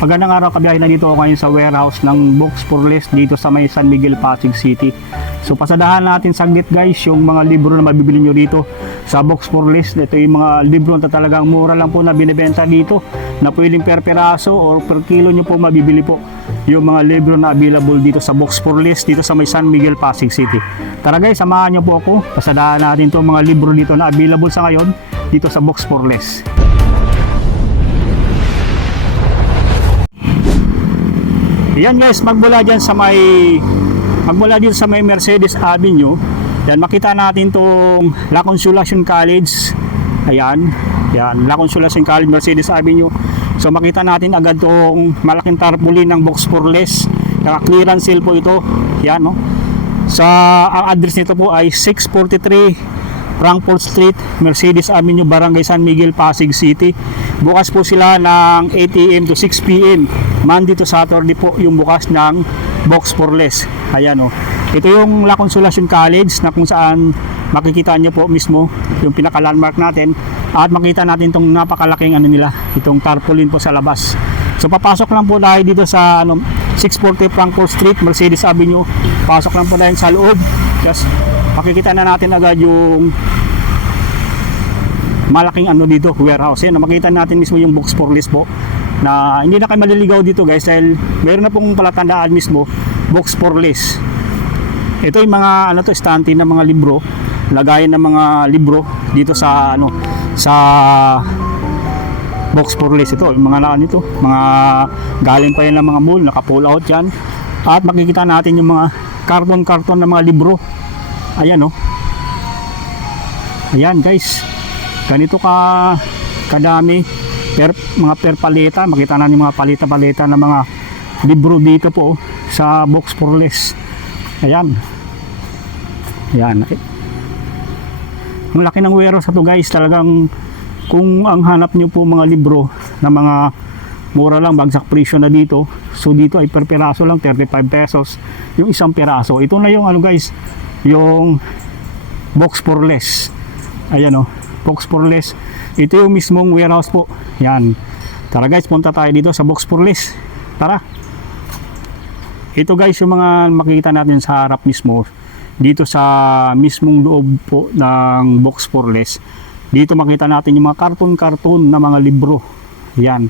Magandang araw, kabiyahe na dito ako ngayon sa warehouse ng Books for Less dito sa may San Miguel, Pasig City. So pasadahan natin saglit guys yung mga libro na mabibili nyo dito sa Books for Less. Ito yung mga libro na talagang mura lang po na binibenta dito na pwedeng per peraso or per kilo nyo po mabibili po yung mga libro na available dito sa Books for Less dito sa may San Miguel, Pasig City. Tara guys, samahan nyo po ako. Pasadahan natin itong mga libro dito na available sa ngayon dito sa Books for Less. Yan guys, magmula dyan sa may Mercedes Avenue, yan makita natin tong La Consolacion College. Ayan, yan La Consolacion College, Mercedes Avenue. So makita natin agad tong malaking tarpaulin ng Books for Less. Naka-clearance sale po ito. Yan no. Ang address nito po ay 643 Frankfort Street, Mercedes Avenue, Barangay San Miguel, Pasig City. Bukas po sila ng 8 AM to 6 PM. Monday to Saturday po yung bukas ng Books for Less. Ayan o. Ito yung La Consolacion College na kung saan makikita nyo po mismo yung pinaka-landmark natin. At makita natin itong napakalaking itong tarpaulin po sa labas. So papasok lang po tayo dito sa 640 Frankfort Street, Mercedes Avenue. Pasok lang po tayo sa loob. Just makikita na natin agad yung malaking dito, warehouse. Yan, makita natin mismo yung Books for Less po. Na hindi na kayo maliligaw dito guys dahil meron na pong palatandaan mismo, Books for Less. Ito yung mga estante ng mga libro, lagayan ng mga libro dito sa sa Books for Less. Ito yung mga mga galing pa yan ng mga mall, naka-pull out yan. At makikita natin yung mga karton ng mga libro. Ayan ayan guys, ganito kadami mga per paleta. Makita natin yung mga paleta ng mga libro dito po sa Books for Less. Ayan ang laki ng warehouse ito guys. Talagang kung ang hanap nyo po mga libro na mga mura lang, bagsak presyo na dito. So dito ay per peraso lang, 35 pesos yung isang peraso. Ito na yung guys, yung Books for Less. Ayan Books for Less. Ito yung mismong warehouse po. Yan. Tara guys, punta tayo dito sa Books for Less. Tara. Ito guys yung mga makikita natin sa harap mismo. Dito sa mismong loob po ng Books for Less. Dito makita natin yung mga karton na mga libro. Yan.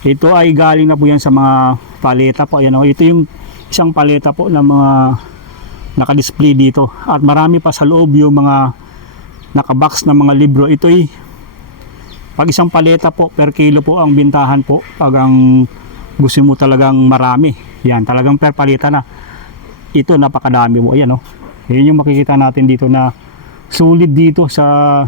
Ito ay galing na po yan sa mga paleta po. Ayan ito yung isang paleta po na mga naka-display dito. At marami pa sa loob yung mga naka-box na mga libro. Ito ay pag isang paleta po per kilo po ang bintahan po pag ang gusto mo talagang marami. Yan, talagang per paleta na. Ito napakadami mo. Ayan Ayan yung makikita natin dito na sulit dito sa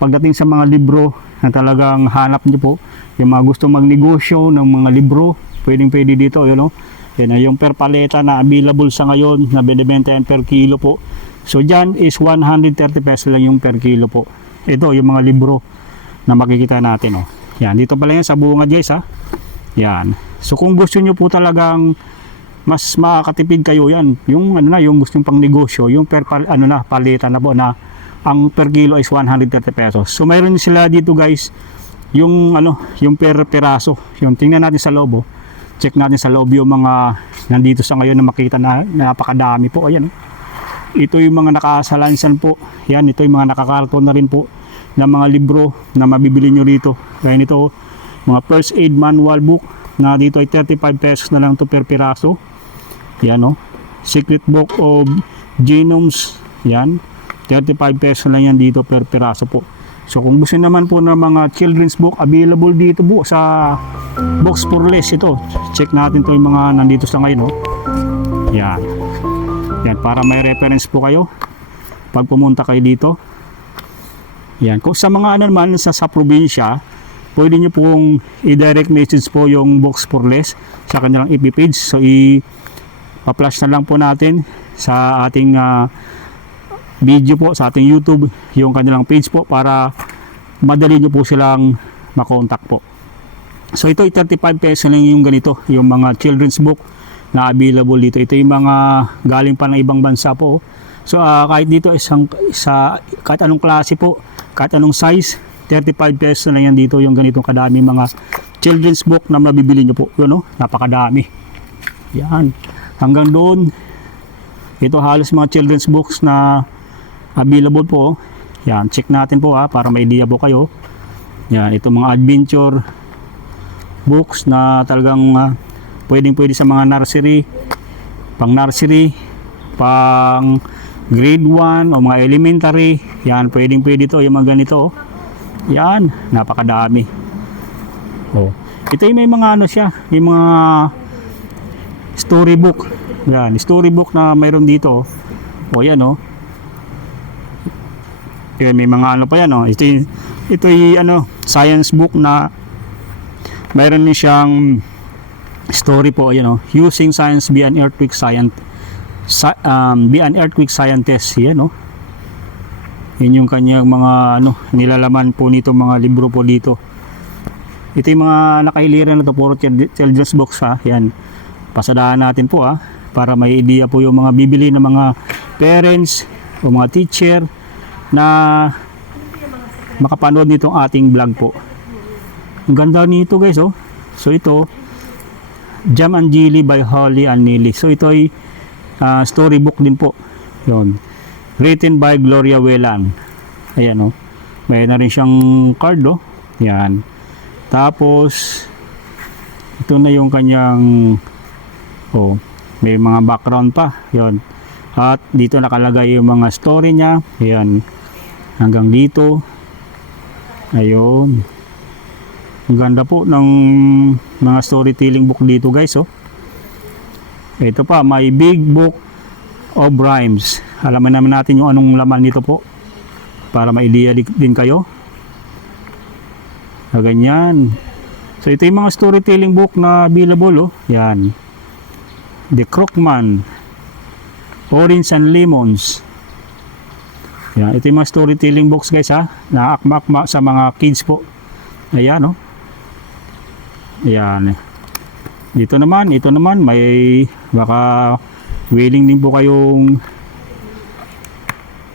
pagdating sa mga libro na talagang hanap nyo po. Yung mga gusto magnegosyo ng mga libro, pwede dito. Yan yung per paleta na available sa ngayon na binibenta yan per kilo po. So dyan is 130 pesos lang yung per kilo po. Ito yung mga libro na makikita natin Yan, dito pala yan sa bungad guys Yan. So kung gusto nyo po talagang mas makakatipid kayo, yan yung yung gustong pang negosyo, yung per paleta na po na ang per kilo is 130 pesos. So mayroon sila dito guys yung yung per peraso. Yung tingnan natin sa loob check natin sa loob yung mga nandito sa ngayon na makita na napakadami po. Ayan ito yung mga nakasalansan po. Yan, ito yung mga nakakarton na rin po ng mga libro na mabibili nyo rito. Kaya nito mga first aid manual book na dito ay 35 pesos na lang to per piraso. Yan Secret Book of Genomes. Yan, 35 pesos lang yan dito per piraso po. So kung gusto naman po ng mga children's book, available dito po sa Books for Less. Ito, check natin to yung mga nandito sa ngayon Yan. Yan, para may reference po kayo pag pumunta kayo dito. Yan, kung sa mga naman sa probinsya, pwede nyo pong i-direct message po yung Books for Less sa kanilang FB page. So i-flash na lang po natin sa ating video po, sa ating YouTube, yung kanilang page po para madali nyo po silang makontak po. So ito 35 pesos lang yung ganito, yung mga children's book na available dito. Ito yung mga galing pa ng ibang bansa po. So kahit dito kahit anong klase po, kahit anong size, 35 pesos na yan dito yung ganitong kadami mga children's book na mabibili nyo po. Yun, no? Napakadami. Yan. Hanggang doon, ito halos mga children's books na available po. Yan, check natin po para may idea po kayo. Yan, ito mga adventure books na talagang pwede sa mga nursery, pang grade 1 o mga elementary. Yan, pwede to, yung mga ganito. Yan, napakadami. Ito yung may mga siya, may mga storybook. Yan, storybook na mayroon dito. Yan Yan, may mga pa yan Ito yung science book na mayroon din siyang story po, using science be an earthquake scientist. Yan yun yung kanyang mga nilalaman po nito, mga libro po dito. Ito yung mga nakailiran na to, puro children's books Yan, pasadahan natin po para may idea po yung mga bibili ng mga parents o mga teacher na makapanood nitong ating vlog po. Ang ganda nito guys. So ito, Jam and Jelly by Holly and Neely. So ito ay storybook din po. Yun, written by Gloria Whelan. Ayan may na rin siyang card Yan. Tapos ito na yung kanyang may mga background pa. Yun. At dito nakalagay yung mga story niya. Ayan. Hanggang dito. Ayun. Ang ganda po ng mga storytelling book dito guys. Ito pa, My Big Book of Rhymes. Alaman naman natin yung anong laman nito po para ma-idea din kayo. Ganyan. So ito yung mga storytelling book na available. Yan. The Crookman, Orange and Lemons. Yan. Ito yung mga storytelling books guys na akma-akma sa mga kids po. Ayan Ayan. Ito naman may baka willing din po kayong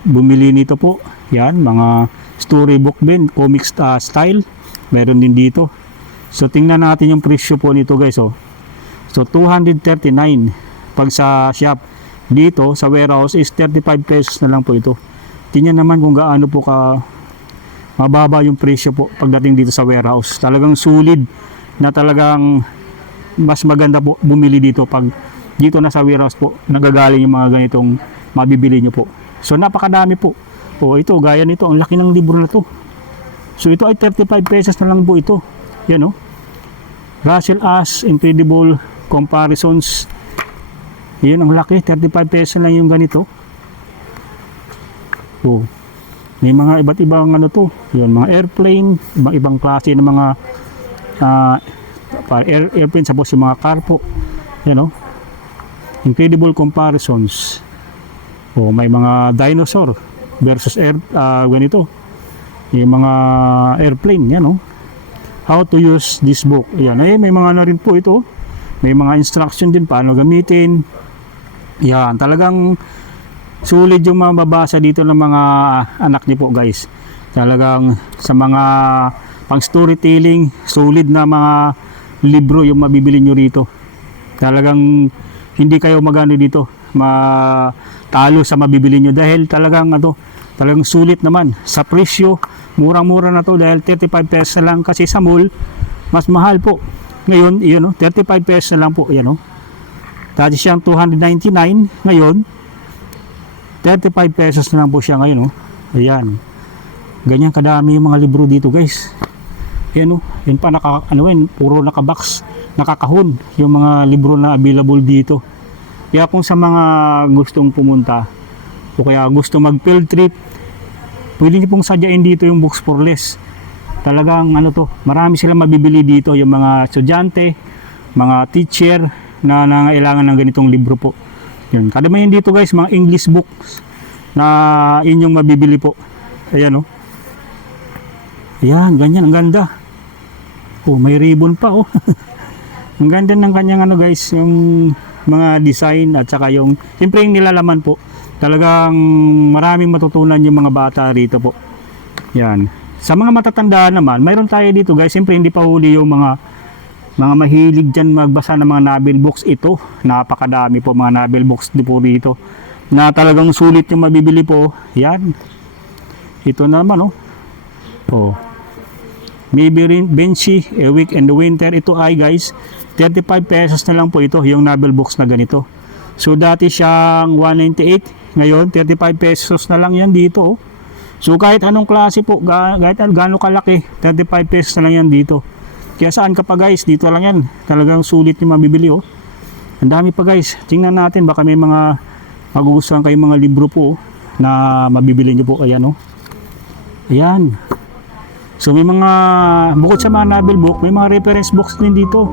bumili nito po. Yan, mga storybook din, comic style. Meron din dito. So tingnan natin yung presyo po nito guys. So 239 pag sa shop. Dito sa warehouse is 35 pesos na lang po ito. Tingnan naman kung gaano po mababa yung presyo po pagdating dito sa warehouse. Talagang sulit na talagang mas maganda po bumili dito pag dito na sa warehouse po nagagaling yung mga ganitong mabibili nyo po. So napakadami po. Ito gaya nito, ang laki ng libro na to. So ito ay 35 pesos na lang po ito. Yan Russell Ash Incredible Comparisons. Yan ang laki, 35 pesos lang yung ganito. May mga iba't ibang to. Yan, mga airplane, ibang klase ng mga airplane, tapos yung mga car po. Yan Incredible Comparisons. May mga dinosaur versus ganito. Yung mga airplane, yan How to use this book. Yan, may mga na rin po ito. May mga instruction din paano gamitin. Yan, talagang sulit yung mababasa dito ng mga anak niyo po guys. Talagang sa mga pang storytelling, sulit na mga libro yung mabibili nyo rito. Talagang hindi kayo magano dito matalo sa mabibili nyo dahil talagang talagang sulit naman sa presyo. Murang-mura na to dahil 35 pesos na lang, kasi sa mall mas mahal po. Ngayon 35 pesos na lang po. Dati siyang 299, ngayon 35 pesos na lang po siya ngayon. Ayan. Ganyan kadami yung mga libro dito guys. Yan pa puro nakabox, nakakahon yung mga libro na available dito. Kaya kung sa mga gustong pumunta o kaya gusto mag field trip, pwede niyo pong sadyain dito yung Books for Less. Talagang marami silang mabibili dito, yung mga estudyante, mga teacher na nangailangan ng ganitong libro po. Yun, kadamayan dito guys, mga English books na inyong mabibili po. Ayan Ayan, ganyan, ang ganda. May ribbon pa Ang ganda ng kanyang guys, yung mga design at saka yung siyempre yung nilalaman po. Talagang maraming matutunan yung mga bata rito po. Yan. Sa mga matatanda naman, mayroon tayo dito guys, siyempre hindi pa huli yung mga mahilig dyan magbasa ng mga novel books. Ito, napakadami po mga novel books po dito na talagang sulit yung mabibili po. Yan, ito naman oh, maybe rin Benchi, A Week in the Winter. Ito ay guys 35 pesos na lang po ito, yung novel books na ganito. So dati siyang 198, ngayon 35 pesos na lang yan dito. So kahit anong klase po, kahit gaano kalaki, 35 pesos na lang yan dito. Kaya saan ka pa guys, dito lang yan. Talagang sulit yung mabibili Ang dami pa guys. Tingnan natin, baka may mga magugustuhan kayong mga libro po na mabibili nyo po. Ayan Ayan. So may mga, bukod sa mga novel book, may mga reference books din dito.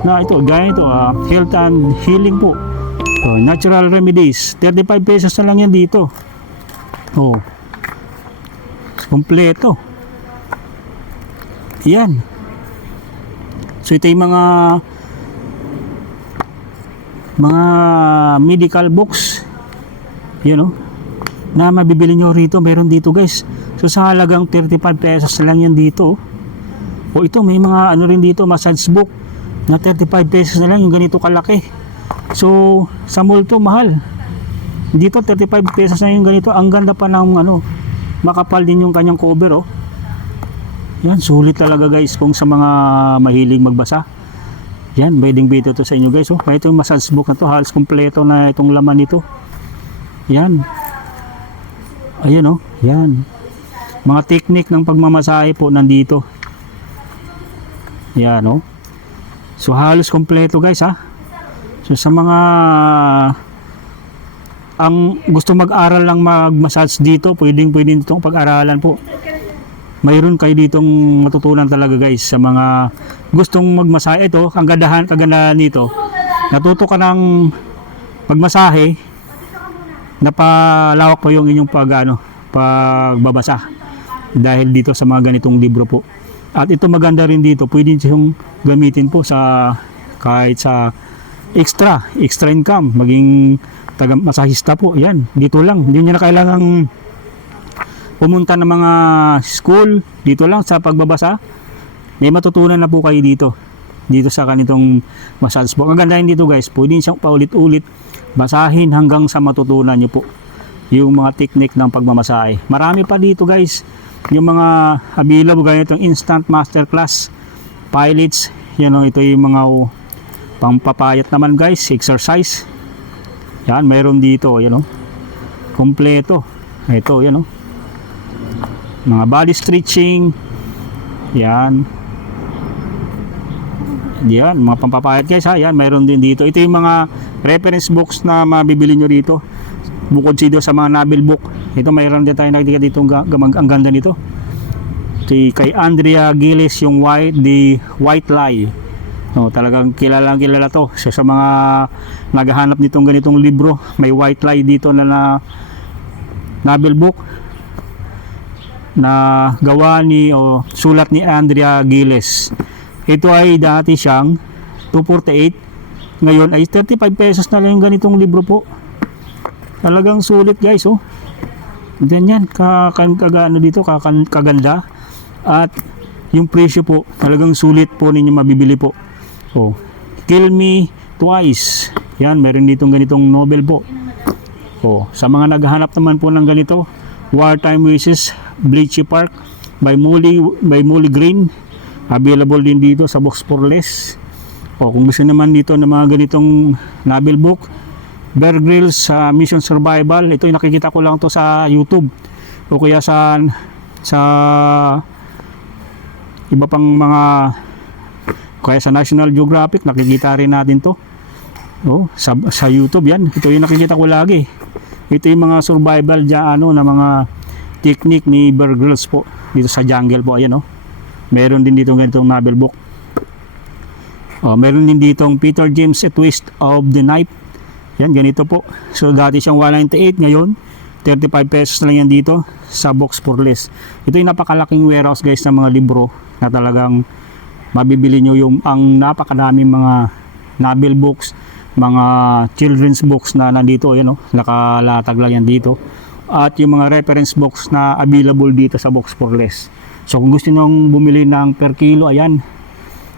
Na ito, gaya ito, health and healing po. So, natural remedies. 35 pesos na lang yan dito. Kompleto. Yan. So ito yung mga medical books. Yan na mabibili nyo rito. Meron dito guys. So sa halagang 35 pesos na lang yan dito. Ito may mga ano rin dito, massage book na 35 pesos na lang yung ganito kalaki. So sa mall to mahal. Dito 35 pesos na yung ganito. Ang ganda pa ng makapal din yung kanyang cover Yan, sulit talaga guys kung sa mga mahilig magbasa. Yan, pwedeng bito to sa inyo guys Ito yung massage book na to, halos kompleto na itong laman nito. Yan. Ayan yan. Mga technique ng pagmamasahe po nandito. Yan So halos kompleto guys So sa mga ang gusto mag-aral lang mag-massage dito, pwedeng itong pag-aralan po. Mayroon kayo ditong matutunan talaga guys sa mga gustong magmasahe. Ito, ang kagandahan nito, natuto ka ng pagmasahe, napalawak po yung inyong pagbabasa dahil dito sa mga ganitong libro po. At ito maganda rin dito, pwede siyang gamitin po sa kahit sa extra income, maging masahista po. Yan, dito lang, hindi nyo na kailangang pumunta ng mga school. Dito lang sa pagbabasa, may matutunan na po kayo dito sa kanitong massage book. Ang ganda dito guys, pwede siyang paulit-ulit basahin hanggang sa matutunan nyo po yung mga technique ng pagmamasahe. Marami pa dito guys, yung mga available gaya itong instant masterclass pilots. Ito yung mga pangpapayat naman guys, exercise. Yan, mayroon dito, kompleto. Ito, mga body stretching. Yan, mga pampapayat guys Yan, mayroon din dito. Ito yung mga reference books na mabibili nyo dito. Bukod dito sa mga novel book, ito mayroon din tayo nakikita dito. Ang ganda nito. Ito kay Andrea Gilles, yung The White Lie. Talagang kilala to. So, sa mga naghahanap nitong ganitong libro, may White Lie dito na novel book na gawa sulat ni Andrea Gilles. Ito ay dati siyang 248, ngayon ay 35 pesos na lang yung ganitong libro po. Talagang sulit guys Ganyan kaganda. At yung presyo po, talagang sulit po ninyo mabibili po. Kill Me Twice. Yan, meron ditong ganitong novel po. Sa mga naghahanap naman po ng ganito, Wartime Wishes, Bleachy Park by Molly Green. Available din dito sa Books for Less. Kung gusto naman dito ng mga ganitong novel book, Bear Grylls sa Mission Survival. Ito yung nakikita ko lang to sa YouTube. O kaya sa iba pang mga, kaya sa National Geographic, nakikita rin natin to. Sa YouTube yan. Ito yung nakikita ko lagi. Ito yung mga survival na mga technique ni Bear Grylls po dito sa jungle po. Ayan meron din dito ganitong novel book. Meron din ditong Peter James, A Twist of the Knife. Yan, ganito po. So dati siyang 198, ngayon 35 pesos na lang yan dito sa Books for Less. Ito yung napakalaking warehouse guys ng mga libro na talagang mabibili nyo ang napakadaming mga novel books, mga children's books na nandito. Nakalatag lang yan dito. At yung mga reference books na available dito sa Books for Less. So kung gusto nyo bumili ng per kilo, ayan,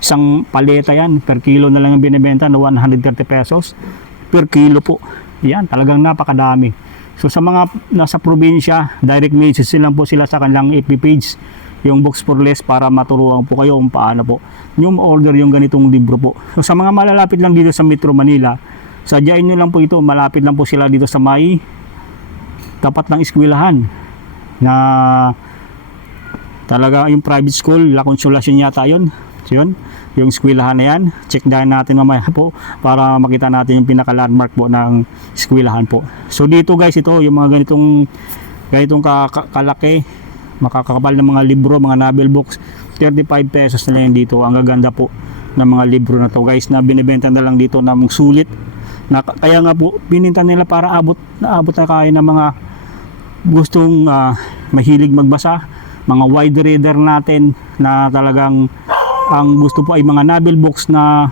isang paleta yan, per kilo na lang yung binibenta na 130 pesos per kilo po. Yan, talagang napakadami. So sa mga nasa probinsya, direct message lang po sila sa kanilang FB page, yung Books for Less, para maturuan po kayo kung paano po yung order yung ganitong libro po. So sa mga malalapit lang dito sa Metro Manila, sadyain nyo lang po ito, malapit lang po sila dito sa may tapat ng eskwelahan na talaga yung private school, La Consolacion yata yun. So yun, yung eskwelahan na yan, check din natin mamaya po para makita natin yung pinaka landmark po ng eskwelahan po. So dito guys, ito yung mga ganitong kalaki, makakakapal ng mga libro, mga novel books, 35 pesos na lang dito. Ang gaganda po ng mga libro na to guys, na binibenta na lang dito ng sulit. Kaya nga po bininta nila para abot na kaya ng mga gustong mahilig magbasa, mga wide reader natin na talagang ang gusto po ay mga novel books na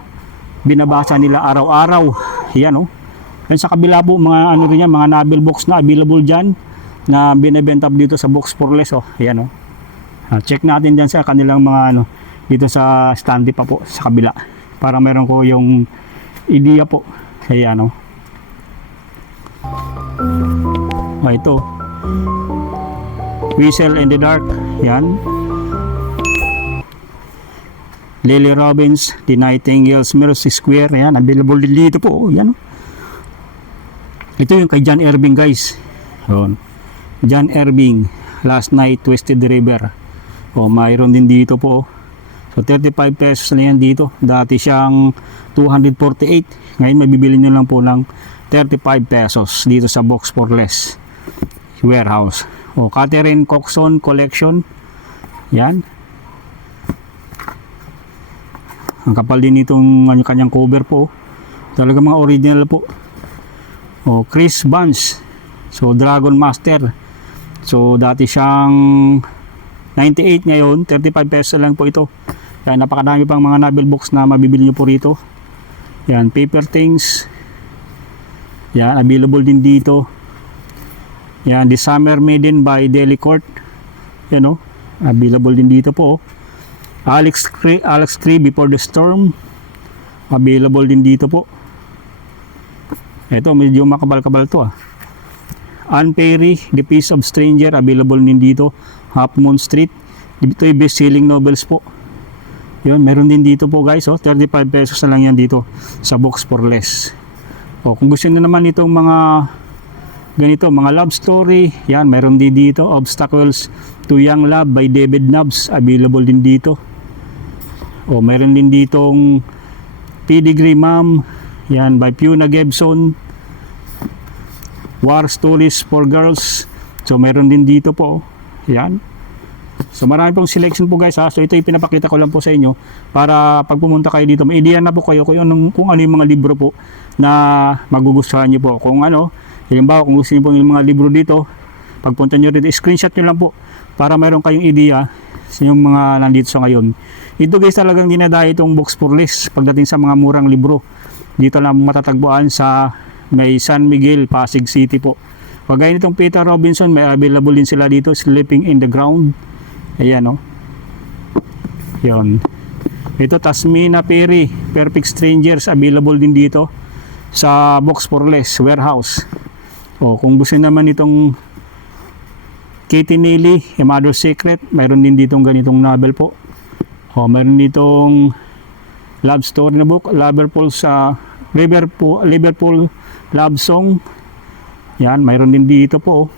binabasa nila araw-araw. Yan oh. Yan sa kabila po mga ano rin yan, mga novel books na available dyan na binebenta dito sa Books for Less oh. Yan oh. Check natin dyan sa kanilang mga ano dito sa standee pa po sa kabila para meron ko yung idea po. Ayan oh. Ito Whistle in the Dark, yan. Lily Robbins, The Nightingale's Mercy Square, yan, available din dito po, yan. Ito yung kay John Irving guys. Yun. John Irving, Last Night, Twisted River. Mayroon din dito po. So 35 pesos na yan dito. Dati siyang 248. Ngayon mabibili nyo lang po ng 35 pesos dito sa Books for Less warehouse. Catherine Coxon Collection. Yan. Ang kapal din itong kanyang cover po. Talaga mga original po. Chris Vance. So Dragon Master. So dati siyang 98, ngayon 35 pesos lang po ito. Kaya napakadami pang mga novel books na mabibili nyo po rito. Yan, Paper Things. Yan, available din dito. Yan, The Summer Maiden by Delicourt. Yan o, available din dito po. Alex Cree Before the Storm. Available din dito po. Ito, medyo makabal-kabal to ah. Anne Perry, The Piece of Stranger. Available din dito. Half Moon Street. Ito yung best-selling novels po. Yun, meron din dito po guys. 35 pesos na lang yan dito sa Books for Less. Kung gusto nyo naman itong mga ganito, mga love story, yan, meron din dito. Obstacles to Young Love by David Nubbs, available din dito. Meron din ditong Pedigree Mom, yan, by Fiona Gibson. War Stories for Girls, so meron din dito po. Yan. So marami pong selection po guys ha. So ito yung pinapakita ko lang po sa inyo para pag pumunta kayo dito, may idea na po kayo kung ano yung mga libro po na magugustuhan nyo po. Kung ano, halimbawa kung gusto nyo po yung mga libro dito, pagpunta nyo dito, screenshot nyo lang po para mayroon kayong idea sa yung mga nandito sa ngayon. Ito guys talagang dinadayo itong Books for Less pagdating sa mga murang libro. Dito lang matatagpuan sa may San Miguel, Pasig City po. Pagaya nitong Peter Robinson, may available din sila dito, Sleeping in the Ground. Ayan o. Yun. Ito Tasmina Perry, Perfect Strangers, available din dito sa Books for Less warehouse. Kung gusto naman itong Katie Neely, A Mother's Secret, mayroon din ditong ganitong novel po. Mayroon ditong love story na book, Liverpool Love Song. Yan, mayroon din dito po.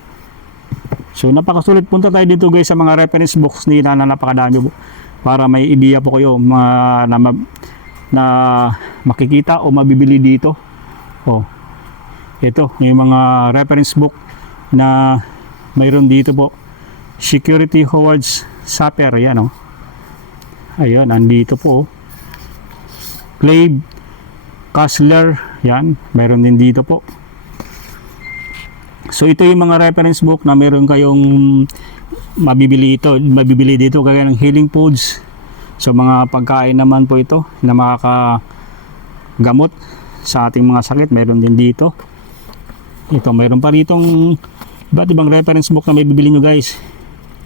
So napakasulit, punta tayo dito guys sa mga reference books nila na napakadami po para may idea po kayo na makikita o mabibili dito. Ito yung mga reference book na mayroon dito po. Security Howard's Sapper, yan o. Ayan, nandito po. Clave Kassler, yan, mayroon din dito po. So ito yung mga reference book na meron kayong mabibili dito kagaya ng Healing Foods. So mga pagkain naman po ito na makakagamot sa ating mga sakit, meron din dito. Ito, meron pa ritong iba't ibang reference book na may bibili nyo guys.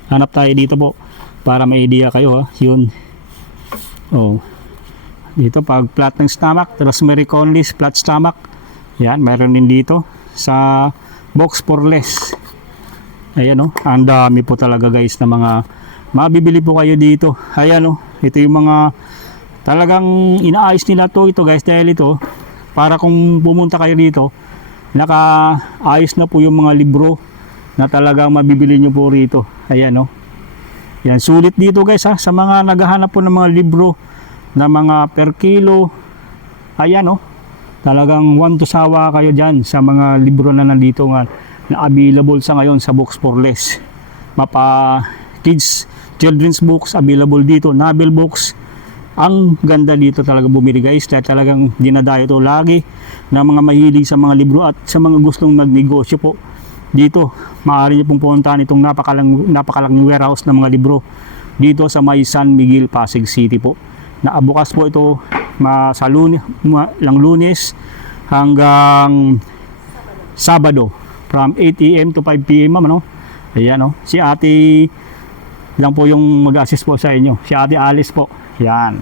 Hanap tayo dito po. para may idea kayo, ha. Yun. Oh. Dito pag flat ng stomach, Rosemary Conley's flat stomach. Yan, mayroon din dito sa box for less. Ayan, oh. Ang dami po talaga guys na mga mabibili po kayo dito. Ayan, oh. Ito yung mga talagang inaayos nila to ito guys, dahil ito para kung pumunta kayo dito, nakaayos na po yung mga libro na talagang mabibili nyo po rito. Ayan, oh. Yan, sulit dito guys, ha, sa mga naghahanap po ng mga libro na mga per kilo. Ayan, oh. Talagang one to sawa kayo dyan sa mga libro na nandito nga na available sa ngayon sa Books for Less. Mapa kids, children's books available dito, novel books. Ang ganda dito talaga bumili guys, dahil talagang dinadayo to lagi ng mga mahilig sa mga libro at sa mga gustong magnegosyo po. Dito, maaari nyo pong puntahan itong napakalaking warehouse ng mga libro dito sa may San Miguel, Pasig City po. Naabukas po ito sa Lunes hanggang Sabado from 8 AM to 5 PM, ano? Ayan, oh. Si ate lang po yung mag-assist po sa inyo. Si ate Alice po. Yan.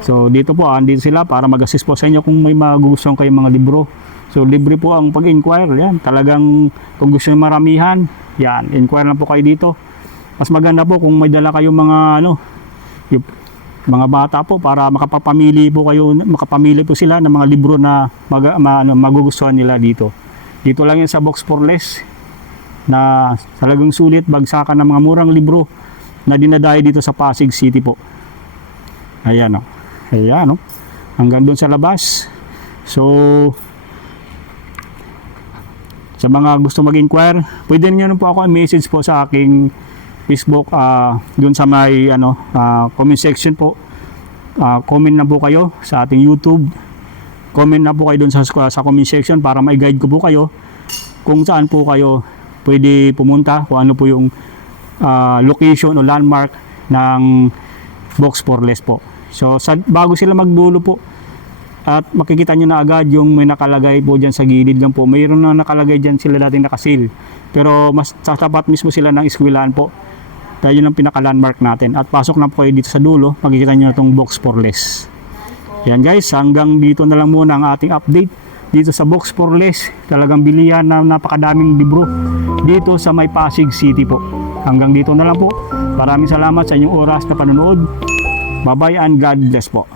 So dito po, andito sila para mag-assist po sa inyo kung may magugustuhan kayong mga libro. So libre po ang pag-inquire. Yan, talagang kung gusto nyo maramihan, yan, inquire lang po kayo dito. Mas maganda po kung may dala kayong mga yung mga bata po para makapamili po sila ng mga libro na magugustuhan nila dito. Dito lang yan sa Box for Less na talagang sulit, bagsakan ng mga murang libro na dinadayo dito sa Pasig City po. Ayan, o. Ayan, o. Hanggang doon sa labas. So sa mga gusto mag-inquire, pwede niyo po ako i-message po sa aking Facebook, doon sa may comment section po. Comment na po kayo sa ating YouTube. Comment na po kayo doon sa comment section para ma-guide ko po kayo kung saan po kayo pwede pumunta, kung ano po yung location o landmark ng Box for Less po. So bago sila magdulo po, at makikita nyo na agad yung may nakalagay po dyan sa gilid lang po. Mayroon na nakalagay dyan sila dating nakasil. Pero mas tatapat mismo sila ng eskwelahan po. Dahil yun ang pinaka-landmark natin. At pasok na po kayo dito sa dulo, makikita nyo na itong Box for Less. Yan guys, hanggang dito na lang muna ang ating update dito sa Box for Less. Talagang bilihan na napakadaming libro dito sa may Pasig City po. Hanggang dito na lang po. Maraming salamat sa inyong oras na panonood. Bye-bye and God bless po.